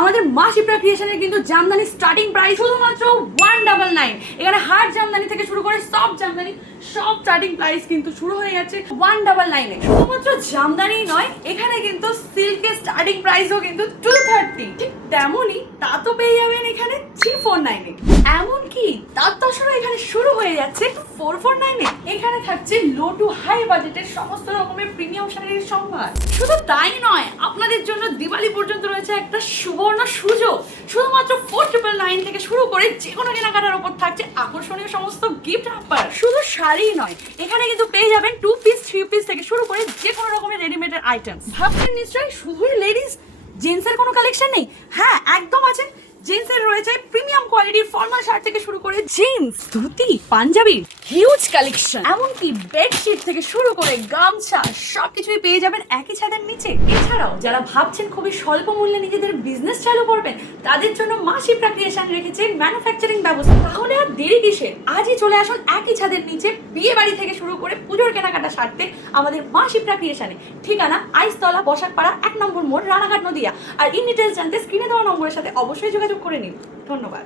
আমাদের মা শিপ্রা ক্রিয়েশনের কিন্তু জামদানি স্টার্টিং প্রাইস শুধুমাত্র 199। এখানে হার্ড জামদানি থেকে শুরু করে সফট জামদানি সব স্টার্টিং প্রাইস কিন্তু শুরু হয়ে যাচ্ছে 199 এ। শুধুমাত্র জামদানি নয়, এখানে কিন্তু সিল্কের স্টার্টিং প্রাইসও কিন্তু 230। ঠিক তেমনই তাঁতও পেয়ে যাবেন এখানে 349 এ। এমনকি তাঁত তসরও এখানে শুরু হয়ে যাচ্ছে 449 এ। এখানে থাকছে লো টু হাই বাজেটের সমস্ত রকমের প্রিমিয়াম শাড়ির সম্ভার। শুধু তাই নয়, আপনাদের জন্য দিওয়ালি পর্যন্ত রয়েছে একটা সুবর্ণ সুযোগ। শুধুমাত্র 4999 থেকে শুরু করে যে কোনো কেনাকাটার উপর থাকছে আকর্ষণীয় সমস্ত গিফট হ্যাম্পার। শুধু শাড়ি নয়, এখানে কিন্তু পেয়ে যাবেন 2 পিস 3 পিস থেকে শুরু করে যে কোনো রকমের রেডিমেডের আইটেম। ভাবছেন নিশ্চয়ই শুধুই লেডিস, জেন্টসের কোনো কালেকশন নেই? হ্যাঁ, একদম আছে। জেন্টসের রয়েছে প্রিমিয়াম কোয়ালিটির ফর্মাল শার্ট থেকে শুরু করে জিন্স, ধুতি, পাঞ্জাবির হিউজ কালেকশন। এমনকি বেডশিট থেকে শুরু করে গামছা সবকিছুই পেয়ে যাবেন একই ছাদের নিচে। এছাড়াও যারা ভাবছেন খুবই স্বল্প মূল্যে নিজেদের বিজনেস চালু করবেন, তাদের জন্য মা শিপ্রা ক্রিয়েশন রেখেছে ম্যানুফ্যাকচারিং ব্যবস্থা। তাহলে আর দেরি কিসের? আজই চলে আসুন একই ছাদের নিচে বিয়ে বাড়ি থেকে শুরু করে পুজোর কেনাকাটা সারতে আমাদের মা শিপ্রা ক্রিয়েশনে। ঠিকানা আইসতলা, বসাকপাড়া, 1 নম্বর মোড়, রানাঘাট, নদিয়া। আর ইন ডিটেলস জানতে স্ক্রিনে দেওয়া নম্বরের সাথে অবশ্যই যোগাযোগ করে নিন। ধন্যবাদ।